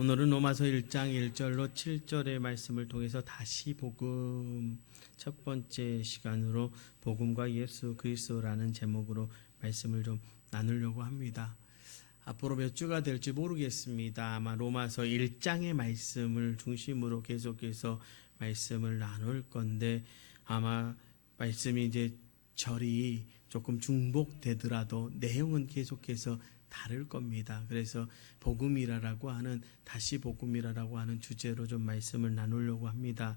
오늘은 로마서 1장 1절로 7절의 말씀을 통해서 다시 복음 첫 번째 시간으로 복음과 예수 그리스도라는 제목으로 말씀을 좀 나누려고 합니다. 앞으로 몇 주가 될지 모르겠습니다. 아마 로마서 1장의 말씀을 중심으로 계속해서 말씀을 나눌 건데 아마 말씀이 이제 절이 조금 중복되더라도 내용은 계속해서 다를 겁니다. 그래서 복음이라고 하는 다시 복음이라고 하는 주제로 좀 말씀을 나누려고 합니다.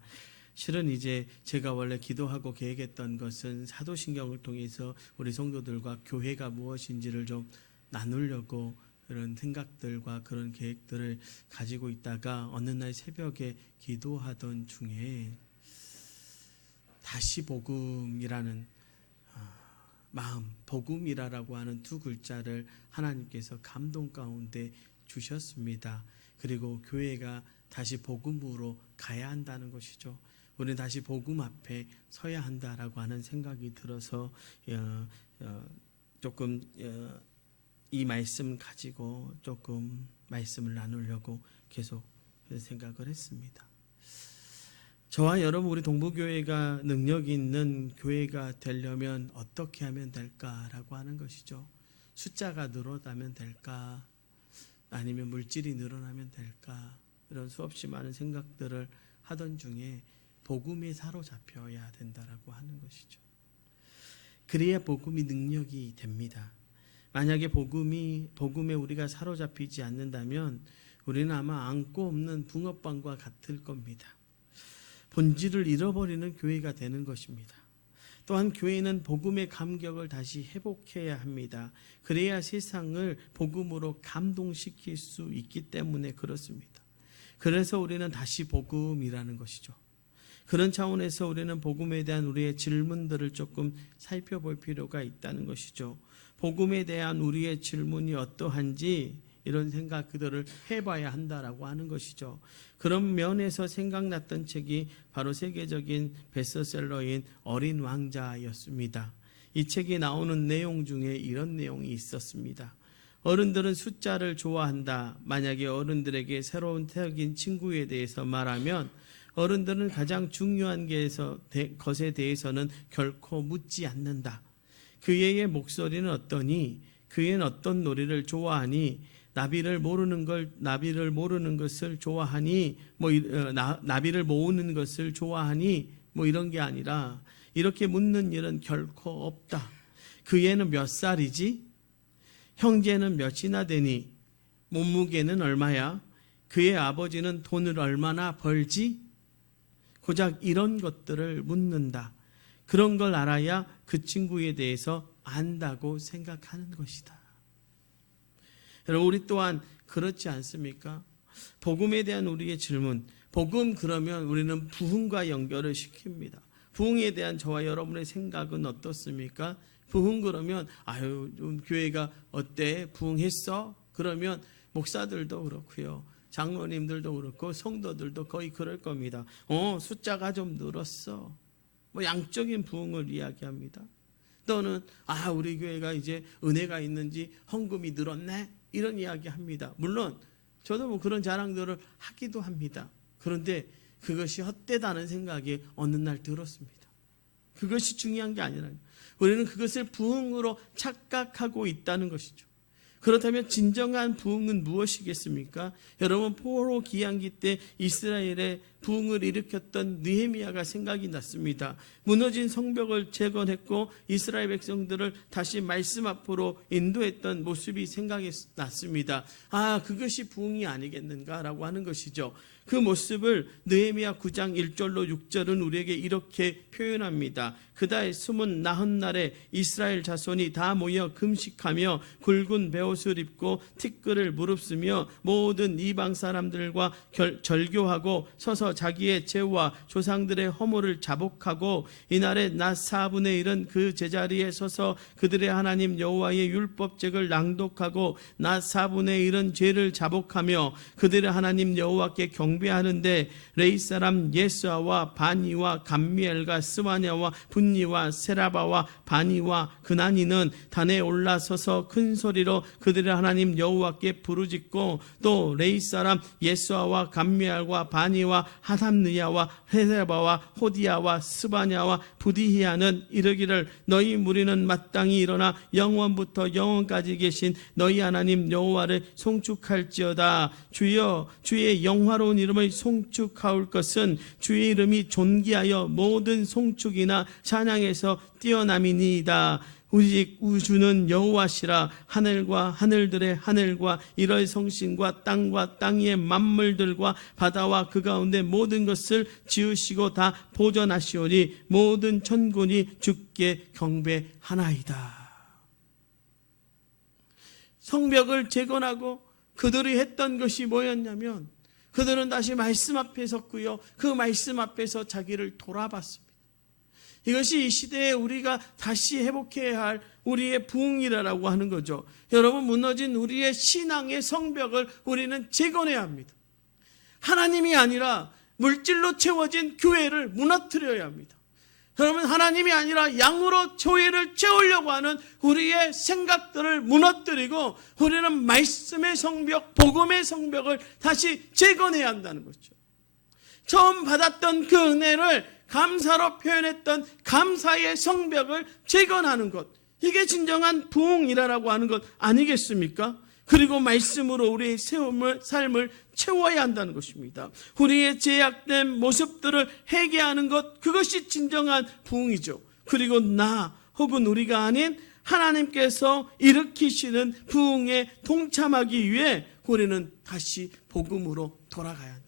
실은 이제 제가 원래 기도하고 계획했던 것은 사도신경을 통해서 우리 성도들과 교회가 무엇인지를 좀 나누려고 그런 생각들과 그런 계획들을 가지고 있다가 어느 날 새벽에 기도하던 중에 다시 복음이라는 마음, 복음이라고 하는 두 글자를 하나님께서 감동 가운데 주셨습니다. 그리고 교회가 다시 복음으로 가야 한다는 것이죠. 우리는 다시 복음 앞에 서야 한다라고 하는 생각이 들어서 조금 이 말씀 가지고 조금 말씀을 나누려고 계속 생각을 했습니다. 저와 여러분 우리 동부교회가 능력 있는 교회가 되려면 어떻게 하면 될까라고 하는 것이죠. 숫자가 늘어나면 될까? 아니면 물질이 늘어나면 될까? 이런 수없이 많은 생각들을 하던 중에 복음에 사로잡혀야 된다라고 하는 것이죠. 그래야 복음이 능력이 됩니다. 만약에 복음에 우리가 사로잡히지 않는다면 우리는 아마 안고 없는 붕어빵과 같을 겁니다. 본질을 잃어버리는 교회가 되는 것입니다. 또한 교회는 복음의 감격을 다시 회복해야 합니다. 그래야 세상을 복음으로 감동시킬 수 있기 때문에 그렇습니다. 그래서 우리는 다시 복음이라는 것이죠. 그런 차원에서 우리는 복음에 대한 우리의 질문들을 조금 살펴볼 필요가 있다는 것이죠. 복음에 대한 우리의 질문이 어떠한지 이런 생각들을 해봐야 한다라고 하는 것이죠. 그런 면에서 생각났던 책이 바로 세계적인 베스트셀러인 어린 왕자였습니다. 이 책에 나오는 내용 중에 이런 내용이 있었습니다. 어른들은 숫자를 좋아한다. 만약에 어른들에게 새로운 태어긴 친구에 대해서 말하면 어른들은 가장 중요한 것에 대해서는 결코 묻지 않는다. 그의 목소리는 어떠니? 그의 어떤 노래를 좋아하니? 나비를 모르는 것을 좋아하니? 나비를 모으는 것을 좋아하니? 이런 게 아니라 이렇게 묻는 일은 결코 없다. 그 애는 몇 살이지? 형제는 몇이나 되니? 몸무게는 얼마야? 그의 아버지는 돈을 얼마나 벌지? 고작 이런 것들을 묻는다. 그런 걸 알아야 그 친구에 대해서 안다고 생각하는 것이다. 여러분 우리 또한 그렇지 않습니까? 복음에 대한 우리의 질문, 복음 그러면 우리는 부흥과 연결을 시킵니다. 부흥에 대한 저와 여러분의 생각은 어떻습니까? 부흥 그러면 교회가 어때? 부흥했어? 그러면 목사들도 그렇고요. 장로님들도 그렇고 성도들도 거의 그럴 겁니다. 숫자가 좀 늘었어. 양적인 부흥을 이야기합니다. 또는 우리 교회가 이제 은혜가 있는지 헌금이 늘었네? 이런 이야기합니다. 물론 저도 그런 자랑들을 하기도 합니다. 그런데 그것이 헛되다는 생각이 어느 날 들었습니다. 그것이 중요한 게 아니라요. 우리는 그것을 부흥으로 착각하고 있다는 것이죠. 그렇다면 진정한 부흥은 무엇이겠습니까? 여러분 포로 기한기 때 이스라엘의 부흥을 일으켰던 느헤미야가 생각이 났습니다. 무너진 성벽을 재건했고 이스라엘 백성들을 다시 말씀 앞으로 인도했던 모습이 생각이 났습니다. 그것이 부흥이 아니겠는가라고 하는 것이죠. 그 모습을 느헤미야 9장 1절로 6절은 우리에게 이렇게 표현합니다. 그달 숨은 나흔날에 이스라엘 자손이 다 모여 금식하며 굵은 베옷을 입고 티끌을 무릅쓰며 모든 이방 사람들과 절교하고 서서 서서 자기의 죄와 조상들의 허물을 자복하고 이날에 낮 4분의 1은 그 제자리에 서서 그들의 하나님 여호와의 율법책을 낭독하고 낮 4분의 1은 죄를 자복하며 그들의 하나님 여호와께 경배하는데 레위 사람 예스아와 바니와 감미엘과 스와냐와 분니와 세라바와 바니와 그나니는 단에 올라서서 큰 소리로 그들의 하나님 여호와께 부르짖고 또 레위 사람 예스아와 감미엘과 바니와 하담느야와 헤세바와 호디야와 스바냐와 부디히야는 이르기를 너희 무리는 마땅히 일어나 영원부터 영원까지 계신 너희 하나님 여호와를 송축할지어다. 주여 주의 영화로운 이름을 송축하올 것은 주의 이름이 존귀하여 모든 송축이나 찬양에서 뛰어남이니이다. 오직 우주는 여호와시라. 하늘과 하늘들의 하늘과 이러의 성신과 땅과 땅 위의 만물들과 바다와 그 가운데 모든 것을 지으시고 다 보존하시오니 모든 천군이 주께 경배하나이다. 성벽을 재건하고 그들이 했던 것이 뭐였냐면 그들은 다시 말씀 앞에 섰고요, 그 말씀 앞에서 자기를 돌아봤습니다. 이것이 이 시대에 우리가 다시 회복해야 할 우리의 부흥이라고 하는 거죠. 여러분, 무너진 우리의 신앙의 성벽을 우리는 재건해야 합니다. 하나님이 아니라 물질로 채워진 교회를 무너뜨려야 합니다. 여러분, 하나님이 아니라 양으로 교회를 채우려고 하는 우리의 생각들을 무너뜨리고 우리는 말씀의 성벽, 복음의 성벽을 다시 재건해야 한다는 거죠. 처음 받았던 그 은혜를 감사로 표현했던 감사의 성벽을 재건하는 것, 이게 진정한 부흥이라고 하는 것 아니겠습니까? 그리고 말씀으로 우리의 삶을 채워야 한다는 것입니다. 우리의 제약된 모습들을 회개하는 것, 그것이 진정한 부흥이죠. 그리고 나 혹은 우리가 아닌 하나님께서 일으키시는 부흥에 동참하기 위해 우리는 다시 복음으로 돌아가야 한다.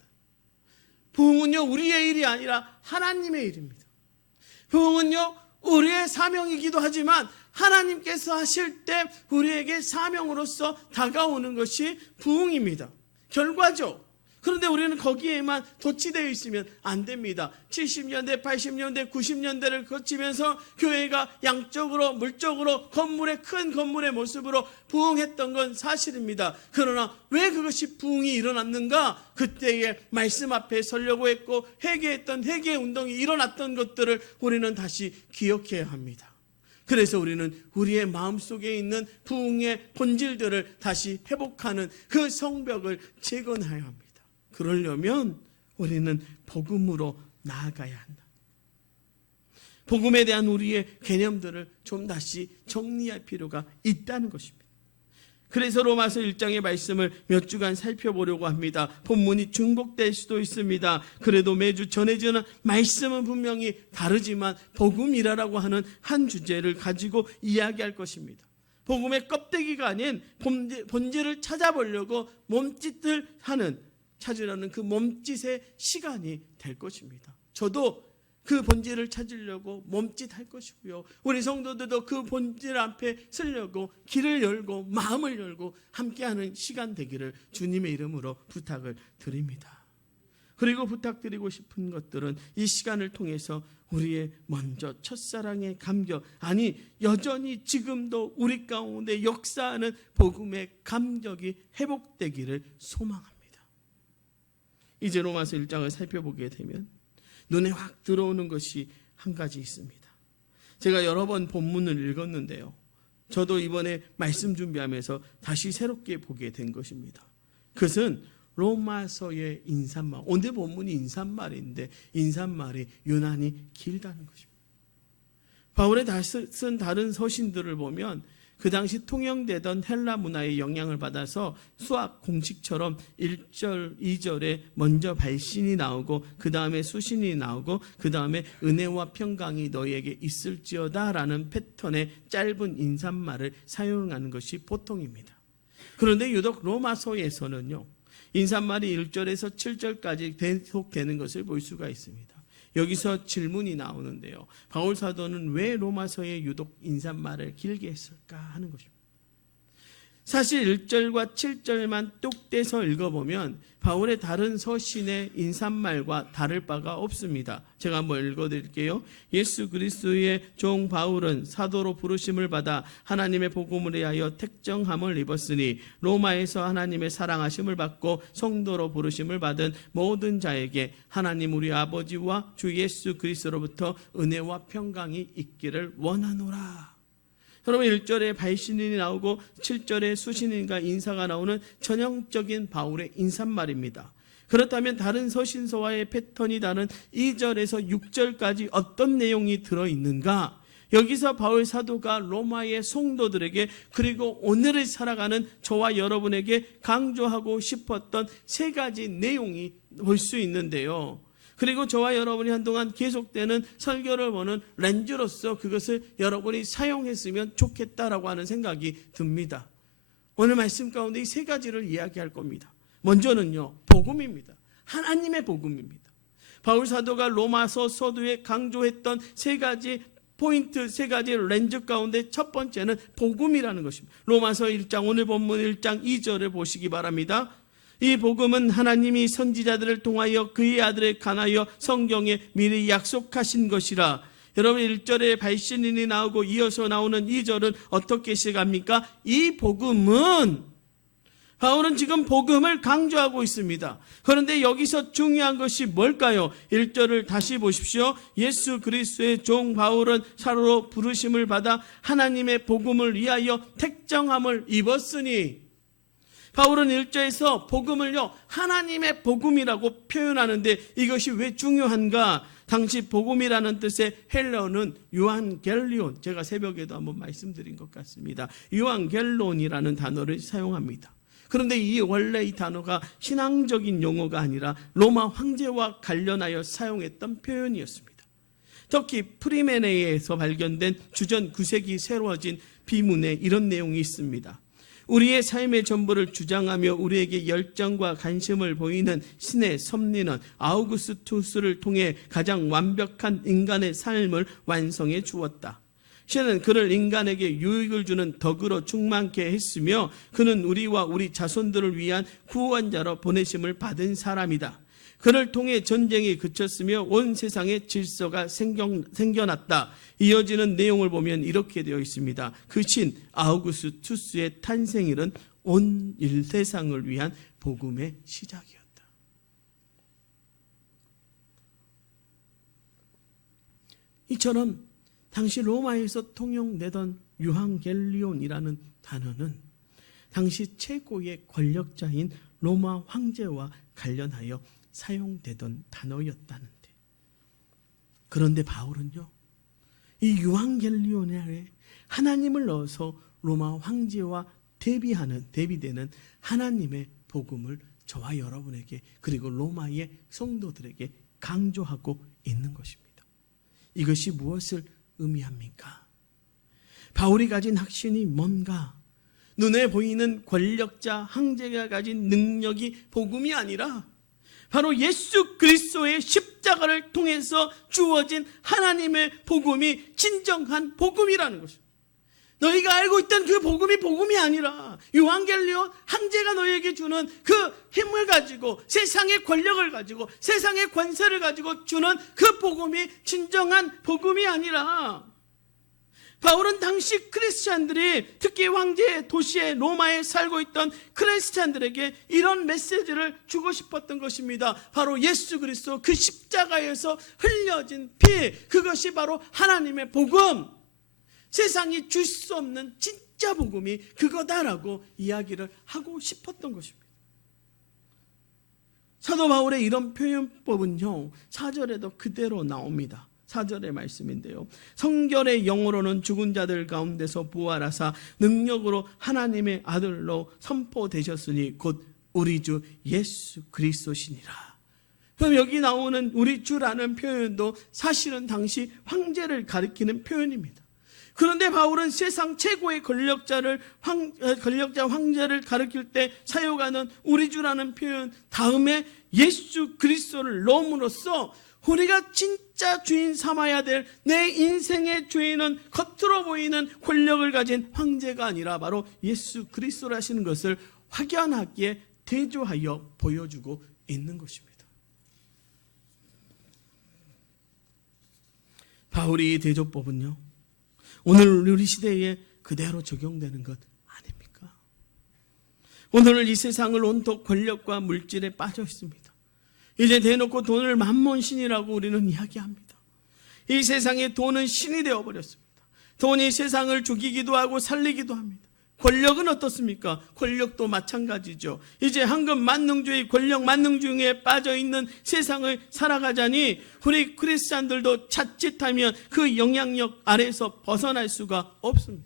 부흥은요, 우리의 일이 아니라 하나님의 일입니다. 부흥은요, 우리의 사명이기도 하지만 하나님께서 하실 때 우리에게 사명으로서 다가오는 것이 부흥입니다. 결과죠. 그런데 우리는 거기에만 도취되어 있으면 안 됩니다. 70년대, 80년대, 90년대를 거치면서 교회가 양적으로, 물적으로 큰 건물의 모습으로 부흥했던 건 사실입니다. 그러나 왜 그것이 부흥이 일어났는가? 그때의 말씀 앞에 서려고 했고 회개했던 회개 운동이 일어났던 것들을 우리는 다시 기억해야 합니다. 그래서 우리는 우리의 마음속에 있는 부흥의 본질들을 다시 회복하는 그 성벽을 재건해야 합니다. 그러려면 우리는 복음으로 나아가야 한다. 복음에 대한 우리의 개념들을 좀 다시 정리할 필요가 있다는 것입니다. 그래서 로마서 1장의 말씀을 몇 주간 살펴보려고 합니다. 본문이 중복될 수도 있습니다. 그래도 매주 전해지는 말씀은 분명히 다르지만 복음이라고 하는 한 주제를 가지고 이야기할 것입니다. 복음의 껍데기가 아닌 본질을 찾아보려고 몸짓을 찾으려는 그 몸짓의 시간이 될 것입니다. 저도 그 본질을 찾으려고 몸짓할 것이고요, 우리 성도들도 그 본질 앞에 서려고 길을 열고 마음을 열고 함께하는 시간 되기를 주님의 이름으로 부탁을 드립니다. 그리고 부탁드리고 싶은 것들은 이 시간을 통해서 우리의 먼저 첫사랑의 감격, 아니 여전히 지금도 우리 가운데 역사하는 복음의 감격이 회복되기를 소망합니다. 이제 로마서 1장을 살펴보게 되면 눈에 확 들어오는 것이 한 가지 있습니다. 제가 여러 번 본문을 읽었는데요, 저도 이번에 말씀 준비하면서 다시 새롭게 보게 된 것입니다. 그것은 로마서의 인사말, 오늘 본문이 인사말인데 인사말이 유난히 길다는 것입니다. 바울의 쓴 다른 서신들을 보면 그 당시 통용되던 헬라 문화의 영향을 받아서 수학 공식처럼 1절, 2절에 먼저 발신이 나오고 그 다음에 수신이 나오고 그 다음에 은혜와 평강이 너희에게 있을지어다 라는 패턴의 짧은 인사말을 사용하는 것이 보통입니다. 그런데 유독 로마서에서는요, 인사말이 1절에서 7절까지 계속되는 것을 볼 수가 있습니다. 여기서 질문이 나오는데요, 바울 사도는 왜 로마서에 유독 인사말을 길게 했을까 하는 것입니다. 사실 1절과 7절만 뚝 떼서 읽어보면 바울의 다른 서신의 인사말과 다를 바가 없습니다. 제가 한번 읽어드릴게요. 예수 그리스도의 종 바울은 사도로 부르심을 받아 하나님의 복음을 위하여 택정함을 입었으니 로마에서 하나님의 사랑하심을 받고 성도로 부르심을 받은 모든 자에게 하나님 우리 아버지와 주 예수 그리스도로부터 은혜와 평강이 있기를 원하노라. 여러분 1절에 발신인이 나오고 7절에 수신인과 인사가 나오는 전형적인 바울의 인사말입니다. 그렇다면 다른 서신서와의 패턴이 다른 2절에서 6절까지 어떤 내용이 들어있는가? 여기서 바울 사도가 로마의 성도들에게 그리고 오늘을 살아가는 저와 여러분에게 강조하고 싶었던 세 가지 내용이 볼 수 있는데요. 그리고 저와 여러분이 한동안 계속되는 설교를 보는 렌즈로서 그것을 여러분이 사용했으면 좋겠다라고 하는 생각이 듭니다. 오늘 말씀 가운데 이 세 가지를 이야기할 겁니다. 먼저는요, 복음입니다. 하나님의 복음입니다. 바울 사도가 로마서 서두에 강조했던 세 가지 포인트, 세 가지 렌즈 가운데 첫 번째는 복음이라는 것입니다. 로마서 1장, 오늘 본문 1장 2절을 보시기 바랍니다. 이 복음은 하나님이 선지자들을 통하여 그의 아들에 관하여 성경에 미리 약속하신 것이라. 여러분 1절에 발신인이 나오고 이어서 나오는 2절은 어떻게 시작합니까? 이 복음은, 바울은 지금 복음을 강조하고 있습니다. 그런데 여기서 중요한 것이 뭘까요? 1절을 다시 보십시오. 예수 그리스도의 종 바울은 사도로 부르심을 받아 하나님의 복음을 위하여 택정함을 입었으니, 바울은 1절에서 복음을요 하나님의 복음이라고 표현하는데 이것이 왜 중요한가? 당시 복음이라는 뜻의 헬라어는 유한겔리온, 제가 새벽에도 한번 말씀드린 것 같습니다. 유한겔론이라는 단어를 사용합니다. 그런데 원래 이 단어가 신앙적인 용어가 아니라 로마 황제와 관련하여 사용했던 표현이었습니다. 특히 프리메네에서 발견된 주전 9세기 새로워진 비문에 이런 내용이 있습니다. 우리의 삶의 전부를 주장하며 우리에게 열정과 관심을 보이는 신의 섭리는 아우구스투스를 통해 가장 완벽한 인간의 삶을 완성해 주었다. 신은 그를 인간에게 유익을 주는 덕으로 충만케 했으며 그는 우리와 우리 자손들을 위한 구원자로 보내심을 받은 사람이다. 그를 통해 전쟁이 그쳤으며 온 세상에 질서가 생겨났다. 이어지는 내용을 보면 이렇게 되어 있습니다. 그 신 아우구스투스의 탄생일은 온 세상을 위한 복음의 시작이었다. 이처럼 당시 로마에서 통용되던 유한겔리온이라는 단어는 당시 최고의 권력자인 로마 황제와 관련하여 사용되던 단어였다는데, 그런데 바울은요 이 유한겔리온에 아래 하나님을 넣어서 로마 황제와 대비되는 하나님의 복음을 저와 여러분에게 그리고 로마의 성도들에게 강조하고 있는 것입니다. 이것이 무엇을 의미합니까? 바울이 가진 확신이 뭔가? 눈에 보이는 권력자 황제가 가진 능력이 복음이 아니라 바로 예수 그리스도의 십자가를 통해서 주어진 하나님의 복음이 진정한 복음이라는 것입니다. 너희가 알고 있던 그 복음이 복음이 아니라 유한겔리온 황제가 너희에게 주는 그 힘을 가지고 세상의 권력을 가지고 세상의 권세를 가지고 주는 그 복음이 진정한 복음이 아니라, 바울은 당시 크리스찬들이 특히 황제의 도시에 로마에 살고 있던 크리스찬들에게 이런 메시지를 주고 싶었던 것입니다. 바로 예수 그리스도 그 십자가에서 흘려진 피, 그것이 바로 하나님의 복음, 세상이 줄 수 없는 진짜 복음이 그거다라고 이야기를 하고 싶었던 것입니다. 사도 바울의 이런 표현법은요 4절에도 그대로 나옵니다. 4절의 말씀인데요, 성결의 영으로는 죽은 자들 가운데서 부활하사 능력으로 하나님의 아들로 선포되셨으니 곧 우리 주 예수 그리스도시니라. 그럼 여기 나오는 우리 주라는 표현도 사실은 당시 황제를 가리키는 표현입니다. 그런데 바울은 세상 최고의 권력자 황제를 가리킬 때 사용하는 우리 주라는 표현 다음에 예수 그리스도를 넣음으로써 우리가 진짜 주인 삼아야 될 내 인생의 주인은 겉으로 보이는 권력을 가진 황제가 아니라 바로 예수 그리스도라시는 것을 확연하게 대조하여 보여주고 있는 것입니다. 바울이 이 대조법은요, 오늘 우리 시대에 그대로 적용되는 것 아닙니까? 오늘 이 세상을 온통 권력과 물질에 빠져 있습니다. 이제 대놓고 돈을 만몬신이라고 우리는 이야기합니다. 이 세상에 돈은 신이 되어버렸습니다. 돈이 세상을 죽이기도 하고 살리기도 합니다. 권력은 어떻습니까? 권력도 마찬가지죠. 이제 황금 만능주의, 권력 만능주의에 빠져있는 세상을 살아가자니 우리 크리스찬들도 자칫하면 그 영향력 아래에서 벗어날 수가 없습니다.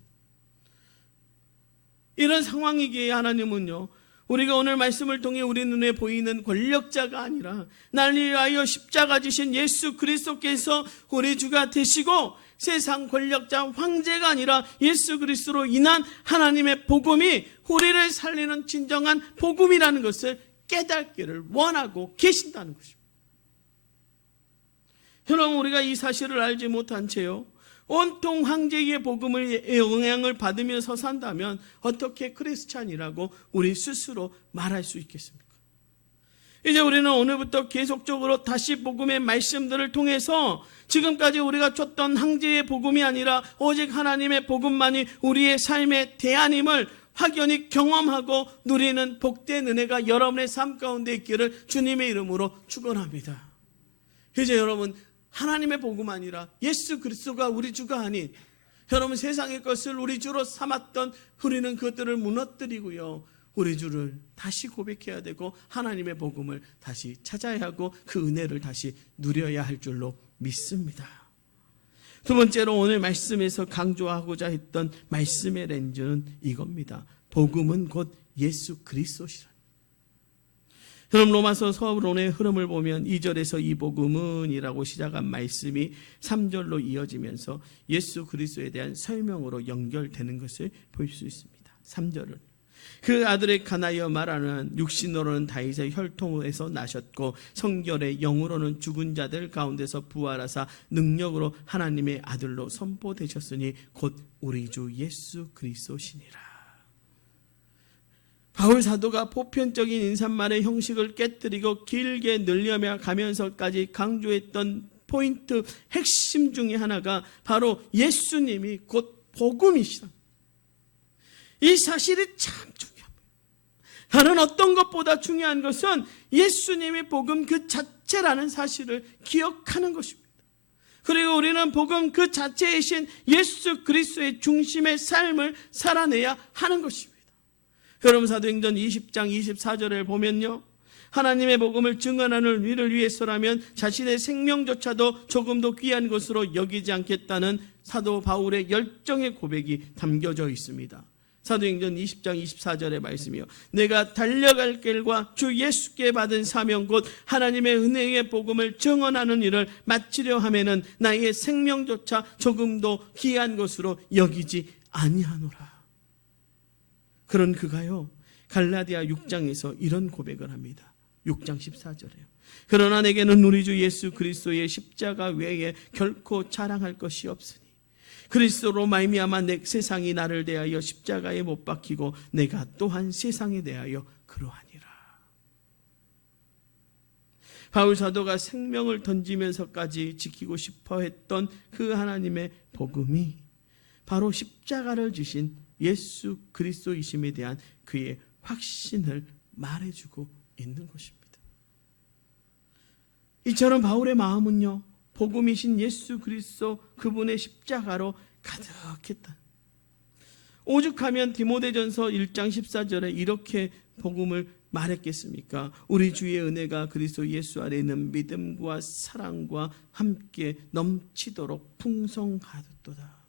이런 상황이기에 하나님은요, 우리가 오늘 말씀을 통해 우리 눈에 보이는 권력자가 아니라 나를 위하여 십자가 지신 예수 그리스도께서 우리 주가 되시고 세상 권력자 황제가 아니라 예수 그리스도로 인한 하나님의 복음이 우리를 살리는 진정한 복음이라는 것을 깨닫기를 원하고 계신다는 것입니다. 여러분, 우리가 이 사실을 알지 못한 채요, 온통 황제의 복음을 영향을 받으면서 산다면 어떻게 크리스찬이라고 우리 스스로 말할 수 있겠습니까? 이제 우리는 오늘부터 계속적으로 다시 복음의 말씀들을 통해서 지금까지 우리가 줬던 황제의 복음이 아니라 오직 하나님의 복음만이 우리의 삶의 대안임을 확연히 경험하고 누리는 복된 은혜가 여러분의 삶 가운데 있기를 주님의 이름으로 축원합니다. 이제 여러분, 하나님의 복음 아니라 예수 그리스도가 우리 주가 아닌 여러분 세상의 것을 우리 주로 삼았던 우리는 그것들을 무너뜨리고요, 우리 주를 다시 고백해야 되고 하나님의 복음을 다시 찾아야 하고 그 은혜를 다시 누려야 할 줄로 믿습니다. 두 번째로 오늘 말씀에서 강조하고자 했던 말씀의 렌즈는 이겁니다. 복음은 곧 예수 그리스도시라. 여러분, 로마서 서론의 흐름을 보면 2절에서 이 복음은 이라고 시작한 말씀이 3절로 이어지면서 예수 그리스도에 대한 설명으로 연결되는 것을 볼 수 있습니다. 3절은 그 아들의 가나여 말하는 육신으로는 다윗의 혈통에서 나셨고 성결의 영으로는 죽은 자들 가운데서 부활하사 능력으로 하나님의 아들로 선포되셨으니 곧 우리 주 예수 그리스도시니라. 바울 사도가 보편적인 인사말의 형식을 깨뜨리고 길게 늘려며 가면서까지 강조했던 포인트 핵심 중에 하나가 바로 예수님이 곧 복음이시다. 이 사실이 참 중요합니다. 다른 어떤 것보다 중요한 것은 예수님이 복음 그 자체라는 사실을 기억하는 것입니다. 그리고 우리는 복음 그 자체이신 예수 그리스도의 중심의 삶을 살아내야 하는 것입니다. 여러분, 사도행전 20장 24절을 보면요, 하나님의 복음을 증언하는 위를 위해서라면 자신의 생명조차도 조금도 귀한 것으로 여기지 않겠다는 사도 바울의 열정의 고백이 담겨져 있습니다. 사도행전 20장 24절의 말씀이요, 내가 달려갈 길과 주 예수께 받은 사명 곧 하나님의 은혜의 복음을 증언하는 일을 마치려 하면은 나의 생명조차 조금도 귀한 것으로 여기지 아니하노라. 그런 그가요, 갈라디아 6장에서 이런 고백을 합니다. 6장 14절에요. 그러나 내게는 우리 주 예수 그리스도의 십자가 외에 결코 자랑할 것이 없으니 그리스도로 말미암아 내 세상이 나를 대하여 십자가에 못 박히고 내가 또한 세상에 대하여 그러하니라. 바울 사도가 생명을 던지면서까지 지키고 싶어 했던 그 하나님의 복음이 바로 십자가를 지신 예수 그리스도이심에 대한 그의 확신을 말해주고 있는 것입니다. 이처럼 바울의 마음은요, 복음이신 예수 그리스도 그분의 십자가로 가득했다. 오죽하면 디모데전서 1장 14절에 이렇게 복음을 말했겠습니까? 우리 주의 은혜가 그리스도 예수 안에 있는 믿음과 사랑과 함께 넘치도록 풍성하도다.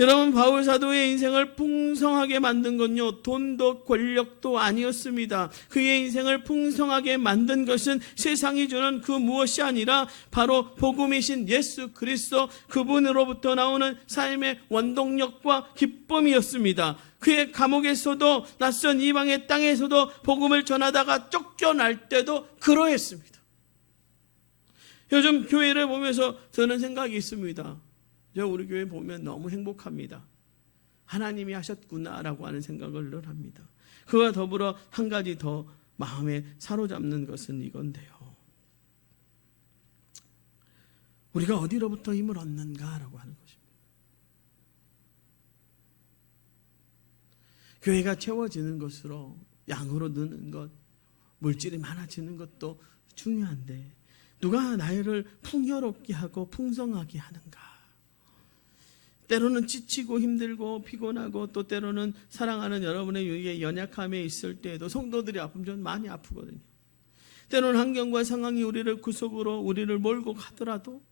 여러분, 바울 사도의 인생을 풍성하게 만든 건요, 돈도 권력도 아니었습니다. 그의 인생을 풍성하게 만든 것은 세상이 주는 그 무엇이 아니라 바로 복음이신 예수 그리스도 그분으로부터 나오는 삶의 원동력과 기쁨이었습니다. 그의 감옥에서도 낯선 이방의 땅에서도 복음을 전하다가 쫓겨날 때도 그러했습니다. 요즘 교회를 보면서 드는 생각이 있습니다. 저 우리 교회 보면 너무 행복합니다. 하나님이 하셨구나라고 하는 생각을 늘 합니다. 그와 더불어 한 가지 더 마음에 사로잡는 것은 이건데요. 우리가 어디로부터 힘을 얻는가라고 하는 것입니다. 교회가 채워지는 것으로 양으로 느는 것, 물질이 많아지는 것도 중요한데 누가 나를 풍요롭게 하고 풍성하게 하는가? 때로는 지치고 힘들고 피곤하고 또 때로는 사랑하는 여러분의 위에 연약함에 있을 때에도 성도들이 아프면 좀 많이 아프거든요. 때로는 환경과 상황이 우리를 구속으로 우리를 몰고 가더라도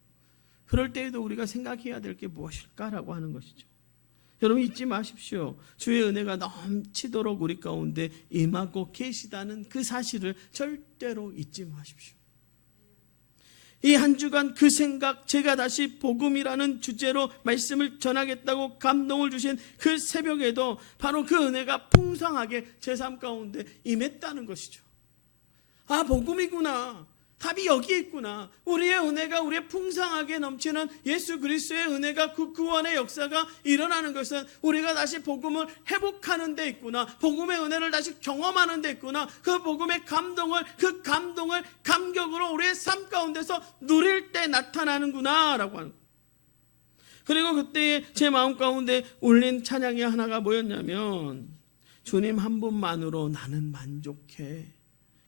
그럴 때에도 우리가 생각해야 될 게 무엇일까라고 하는 것이죠. 여러분 잊지 마십시오. 주의 은혜가 넘치도록 우리 가운데 임하고 계시다는 그 사실을 절대로 잊지 마십시오. 이 한 주간 그 생각, 제가 다시 복음이라는 주제로 말씀을 전하겠다고 감동을 주신 그 새벽에도 바로 그 은혜가 풍성하게 제 삶 가운데 임했다는 것이죠. 아, 복음이구나. 답이 여기에 있구나. 우리의 은혜가 우리의 풍성하게 넘치는 예수 그리스도의 은혜가 그 구원의 역사가 일어나는 것은 우리가 다시 복음을 회복하는 데 있구나. 복음의 은혜를 다시 경험하는 데 있구나. 그 복음의 감동을 감격으로 우리의 삶 가운데서 누릴 때 나타나는구나 라고 하는 거예요. 그리고 그때 제 마음 가운데 울린 찬양이 하나가 뭐였냐면 주님 한 분만으로 나는 만족해.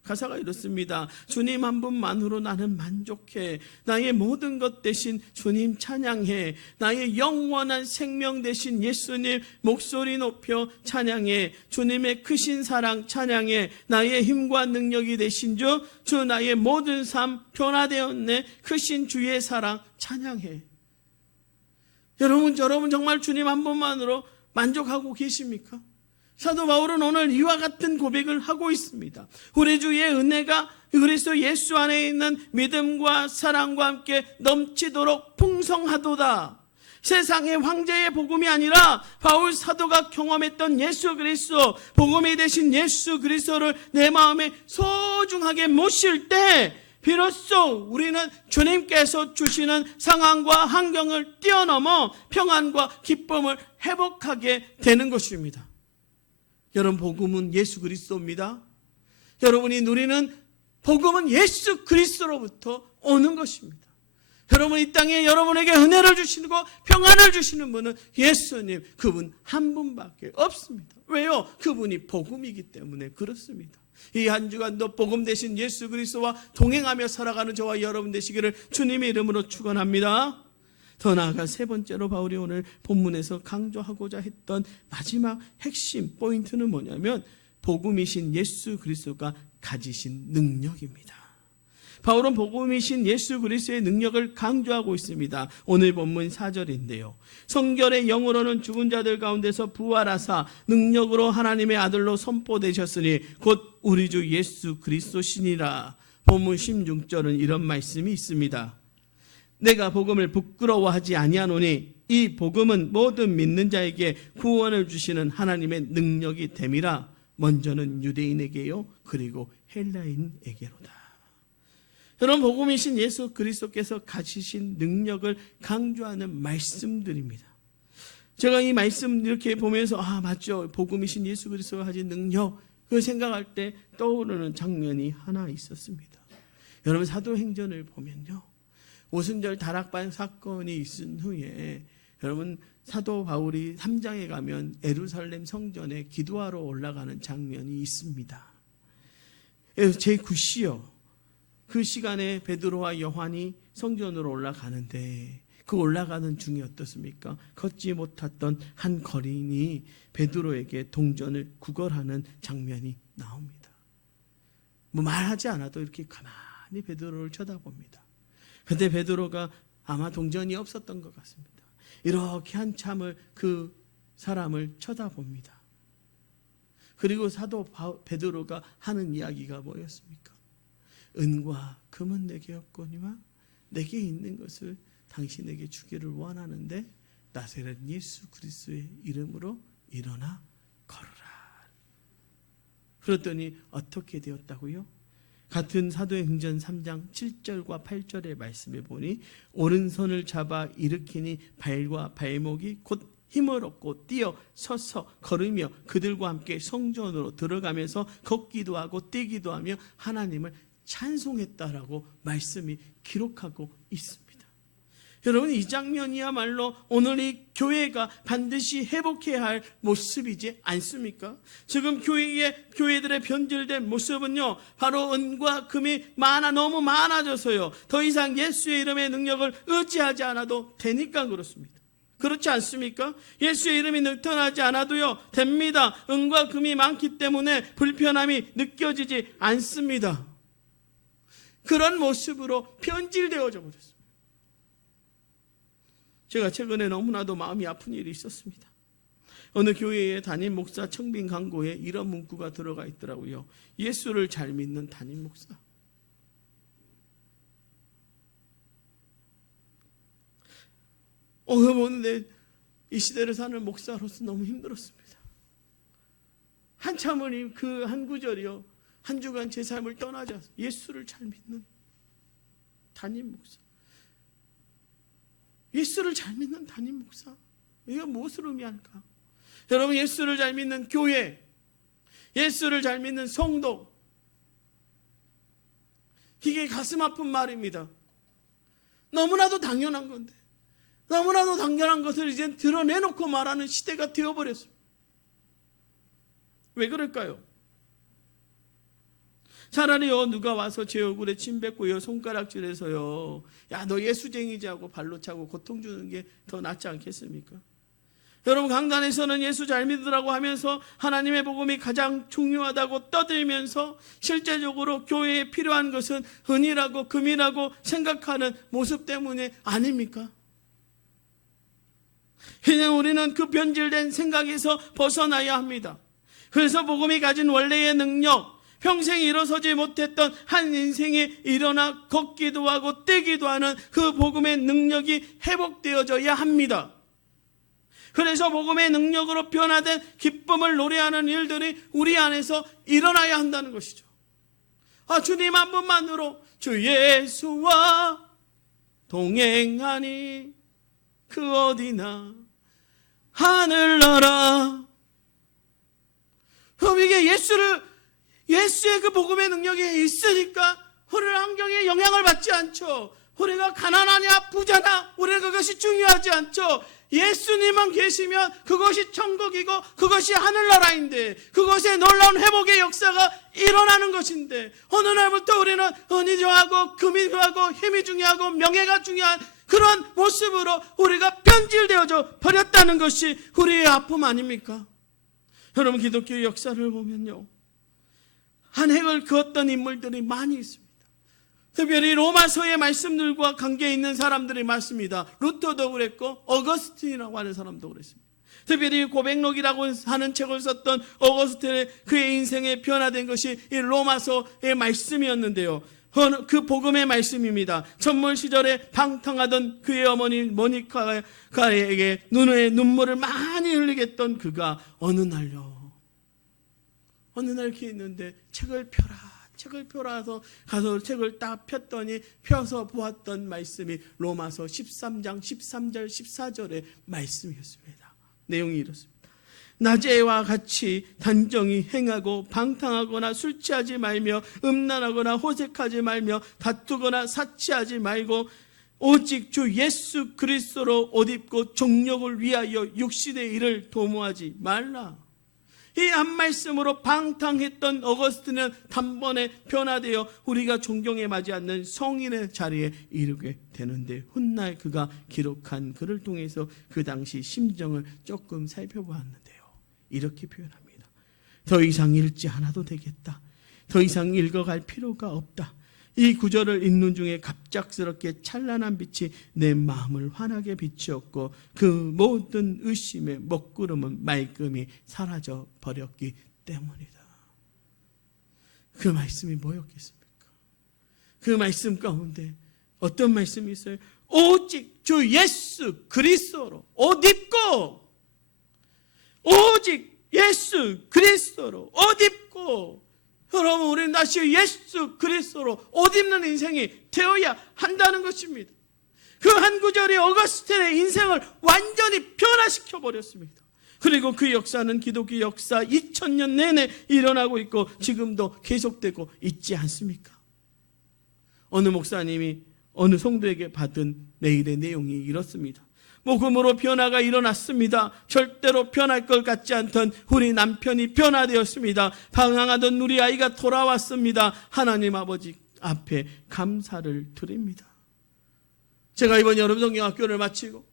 가사가 이렇습니다. 주님 한 분만으로 나는 만족해. 나의 모든 것 대신 주님 찬양해. 나의 영원한 생명 대신 예수님 목소리 높여 찬양해. 주님의 크신 사랑 찬양해. 나의 힘과 능력이 되신 주 나의 모든 삶 변화되었네. 크신 주의 사랑 찬양해. 여러분 정말 주님 한 분만으로 만족하고 계십니까? 사도 바울은 오늘 이와 같은 고백을 하고 있습니다. 우리 주의 은혜가 그리스도 예수 안에 있는 믿음과 사랑과 함께 넘치도록 풍성하도다. 세상의 황제의 복음이 아니라 바울 사도가 경험했던 예수 그리스도, 복음이 되신 예수 그리스도를 내 마음에 소중하게 모실 때 비로소 우리는 주님께서 주시는 상황과 환경을 뛰어넘어 평안과 기쁨을 회복하게 되는 것입니다. 여러분, 복음은 예수 그리스도입니다. 여러분이 누리는 복음은 예수 그리스도로부터 오는 것입니다. 여러분, 이 땅에 여러분에게 은혜를 주시고 평안을 주시는 분은 예수님, 그분 한 분밖에 없습니다. 왜요? 그분이 복음이기 때문에 그렇습니다. 이 한 주간도 복음 되신 예수 그리스도와 동행하며 살아가는 저와 여러분 되시기를 주님의 이름으로 축원합니다. 더 나아가 세 번째로 바울이 오늘 본문에서 강조하고자 했던 마지막 핵심 포인트는 뭐냐면 복음이신 예수 그리스도가 가지신 능력입니다. 바울은 복음이신 예수 그리스도의 능력을 강조하고 있습니다. 오늘 본문 4절인데요. 성결의 영으로는 죽은 자들 가운데서 부활하사 능력으로 하나님의 아들로 선포되셨으니 곧 우리 주 예수 그리스도시니라. 본문 16절은 이런 말씀이 있습니다. 내가 복음을 부끄러워하지 아니하노니 이 복음은 모든 믿는 자에게 구원을 주시는 하나님의 능력이 됨이라. 먼저는 유대인에게요 그리고 헬라인에게로다. 여러분, 복음이신 예수 그리스도께서 가지신 능력을 강조하는 말씀들입니다. 제가 이 말씀 이렇게 보면서 맞죠, 복음이신 예수 그리스도가 가진 능력, 그 생각할 때 떠오르는 장면이 하나 있었습니다. 여러분, 사도행전을 보면요, 오순절 다락방 사건이 있은 후에 여러분, 사도 바울이 3장에 가면 예루살렘 성전에 기도하러 올라가는 장면이 있습니다. 제9시요. 그 시간에 베드로와 요한이 성전으로 올라가는데 그 올라가는 중에 어떻습니까? 걷지 못했던 한 거린이 베드로에게 동전을 구걸하는 장면이 나옵니다. 뭐 말하지 않아도 이렇게 가만히 베드로를 쳐다봅니다. 그때 베드로가 아마 동전이 없었던 것 같습니다. 이렇게 한참을 그 사람을 쳐다봅니다. 그리고 사도 베드로가 하는 이야기가 뭐였습니까? 은과 금은 내게 없거니와 내게 있는 것을 당신에게 주기를 원하는데 나사렛 예수 그리스도의 이름으로 일어나 걸어라. 그랬더니 어떻게 되었다고요? 같은 사도행전 3장 7절과 8절의 말씀에 보니 오른손을 잡아 일으키니 발과 발목이 곧 힘을 얻고 뛰어 서서 걸으며 그들과 함께 성전으로 들어가면서 걷기도 하고 뛰기도 하며 하나님을 찬송했다라고 말씀이 기록하고 있습니다. 여러분, 이 장면이야말로 오늘 이 교회가 반드시 회복해야 할 모습이지 않습니까? 지금 교회들의 변질된 모습은요, 바로 은과 금이 너무 많아져서요, 더 이상 예수의 이름의 능력을 의지하지 않아도 되니까 그렇습니다. 그렇지 않습니까? 예수의 이름이 나타나지 않아도요, 됩니다. 은과 금이 많기 때문에 불편함이 느껴지지 않습니다. 그런 모습으로 변질되어져 버렸습니다. 제가 최근에 너무나도 마음이 아픈 일이 있었습니다. 어느 교회의 담임 목사 청빙 광고에 이런 문구가 들어가 있더라고요. 예수를 잘 믿는 담임 목사. 보는데 이 시대를 사는 목사로서 너무 힘들었습니다. 한참을 그 한 구절이요, 한 주간 제 삶을 떠나지 않아서 예수를 잘 믿는 담임 목사. 예수를 잘 믿는 담임 목사. 이거 무엇을 의미할까? 여러분, 예수를 잘 믿는 교회, 예수를 잘 믿는 성도, 이게 가슴 아픈 말입니다. 너무나도 당연한 건데, 너무나도 당연한 것을 이제 드러내놓고 말하는 시대가 되어버렸습니다. 왜 그럴까요? 차라리요, 누가 와서 제 얼굴에 침 뱉고요, 손가락질해서요, 야, 너 예수쟁이지 하고 발로 차고 고통 주는 게 더 낫지 않겠습니까? 여러분, 강단에서는 예수 잘 믿으라고 하면서 하나님의 복음이 가장 중요하다고 떠들면서 실제적으로 교회에 필요한 것은 은이라고 금이라고 생각하는 모습 때문에 아닙니까? 그냥 우리는 그 변질된 생각에서 벗어나야 합니다. 그래서 복음이 가진 원래의 능력, 평생 일어서지 못했던 한 인생이 일어나 걷기도 하고 뛰기도 하는 그 복음의 능력이 회복되어져야 합니다. 그래서 복음의 능력으로 변화된 기쁨을 노래하는 일들이 우리 안에서 일어나야 한다는 것이죠. 주님 한 분만으로 주 예수와 동행하니 그 어디나 하늘나라. 그럼 이게 예수의 그 복음의 능력이 있으니까 우리는 환경에 영향을 받지 않죠. 우리가 가난하냐 부자냐 우리는 그것이 중요하지 않죠. 예수님만 계시면 그것이 천국이고 그것이 하늘나라인데, 그것에 놀라운 회복의 역사가 일어나는 것인데, 어느 날부터 우리는 은이 중요하고 금이 중요하고 힘이 중요하고 명예가 중요한 그런 모습으로 우리가 변질되어져 버렸다는 것이 우리의 아픔 아닙니까? 여러분, 기독교의 역사를 보면요, 한 획을 그었던 인물들이 많이 있습니다. 특별히 로마서의 말씀들과 관계 있는 사람들이 많습니다. 루터도 그랬고 어거스틴이라고 하는 사람도 그랬습니다. 특별히 고백록이라고 하는 책을 썼던 어거스틴의 그의 인생에 변화된 것이 이 로마서의 말씀이었는데요, 그 복음의 말씀입니다. 천문 시절에 방탕하던 그의 어머니 모니카에게 눈에 눈물을 많이 흘리게 했던 그가 어느 날 이렇게 있는데 책을 펴라서 가서 책을 딱 폈더니 펴서 보았던 말씀이 로마서 13장 13절 14절의 말씀이었습니다. 내용이 이렇습니다. 낮에와 같이 단정히 행하고 방탕하거나 술 취하지 말며 음란하거나 호색하지 말며 다투거나 사치하지 말고 오직 주 예수 그리스도로 옷 입고 정욕을 위하여 육신의 일을 도모하지 말라. 이 한 말씀으로 방탕했던 어거스틴은 단번에 변화되어 우리가 존경에 맞지 않는 성인의 자리에 이르게 되는데, 훗날 그가 기록한 글을 통해서 그 당시 심정을 조금 살펴보았는데요, 이렇게 표현합니다. 더 이상 읽지 않아도 되겠다. 더 이상 읽어갈 필요가 없다. 이 구절을 읽는 중에 갑작스럽게 찬란한 빛이 내 마음을 환하게 비추었고 그 모든 의심의 먹구름은 말끔히 사라져 버렸기 때문이다. 그 말씀이 뭐였겠습니까? 그 말씀 가운데 어떤 말씀이 있어요? 오직 주 예수 그리스도로 옷 입고, 오직 예수 그리스도로 옷 입고 여러분, 우리는 다시 예수 그리스도로 옷 입는 인생이 되어야 한다는 것입니다. 그 한 구절이 어거스틴의 인생을 완전히 변화시켜 버렸습니다. 그리고 그 역사는 기독교 역사 2000년 내내 일어나고 있고 지금도 계속되고 있지 않습니까? 어느 목사님이 어느 성도에게 받은 메일의 내용이 이렇습니다. 복음으로 변화가 일어났습니다. 절대로 변할 것 같지 않던 우리 남편이 변화되었습니다. 방황하던 우리 아이가 돌아왔습니다. 하나님 아버지 앞에 감사를 드립니다. 제가 이번 여름 성경학교를 마치고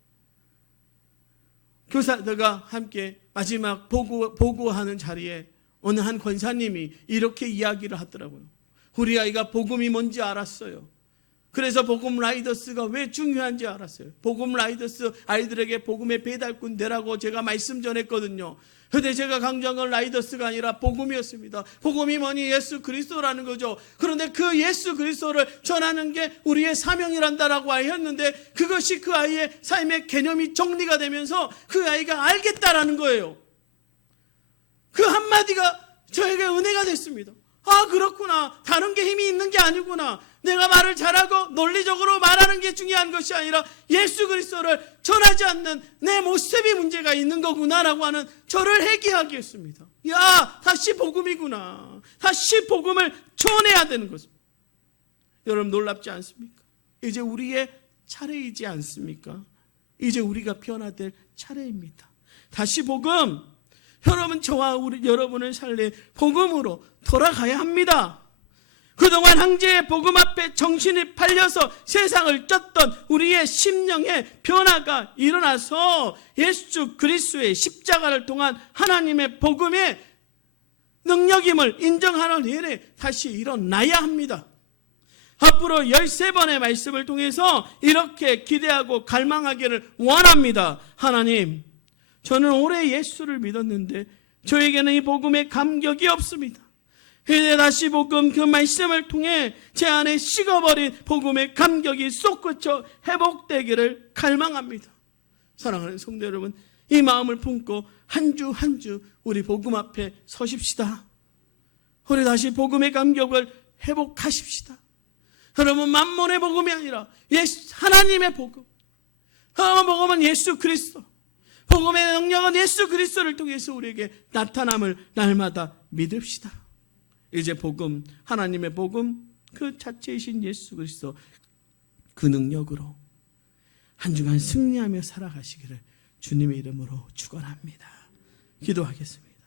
교사들과 함께 마지막 보고하는 자리에 어느 한 권사님이 이렇게 이야기를 하더라고요. 우리 아이가 복음이 뭔지 알았어요. 그래서 복음 라이더스가 왜 중요한지 알았어요. 복음 라이더스 아이들에게 복음의 배달꾼 되라고 제가 말씀 전했거든요. 그런데 제가 강조한 건 라이더스가 아니라 복음이었습니다. 복음이 뭐니? 예수 그리스도라는 거죠. 그런데 그 예수 그리스도를 전하는 게 우리의 사명이란다라고 하였는데 그것이 그 아이의 삶의 개념이 정리가 되면서 그 아이가 알겠다라는 거예요. 그 한마디가 저에게 은혜가 됐습니다. 아, 그렇구나. 다른 게 힘이 있는 게 아니구나. 내가 말을 잘하고 논리적으로 말하는 게 중요한 것이 아니라 예수 그리스도를 전하지 않는 내 모습이 문제가 있는 거구나라고 하는 저를 회개하게 했습니다. 야, 다시 복음이구나. 다시 복음을 전해야 되는 것입니다. 여러분, 놀랍지 않습니까? 이제 우리의 차례이지 않습니까? 이제 우리가 변화될 차례입니다. 다시 복음, 여러분, 저와 여러분을 살린 복음으로 돌아가야 합니다. 그동안 황제의 복음 앞에 정신이 팔려서 세상을 쫓던 우리의 심령의 변화가 일어나서 예수 그리스도의 십자가를 통한 하나님의 복음의 능력임을 인정하는 일에 다시 일어나야 합니다. 앞으로 13번의 말씀을 통해서 이렇게 기대하고 갈망하기를 원합니다. 하나님, 저는 오래 예수를 믿었는데 저에게는 이 복음의 감격이 없습니다. 이제 다시 복음 그 말씀을 통해 제 안에 식어버린 복음의 감격이 솟구쳐 회복되기를 갈망합니다. 사랑하는 성도 여러분, 이 마음을 품고 한 주 한 주 우리 복음 앞에 서십시다. 우리 다시 복음의 감격을 회복하십시다. 여러분, 만몬의 복음이 아니라 하나님의 복음. 복음은 예수 그리스도. 복음의 능력은 예수 그리스도를 통해서 우리에게 나타남을 날마다 믿읍시다. 이제 복음, 하나님의 복음 그 자체이신 예수 그리스도 그 능력으로 한 주간 승리하며 살아가시기를 주님의 이름으로 축원합니다. 기도하겠습니다.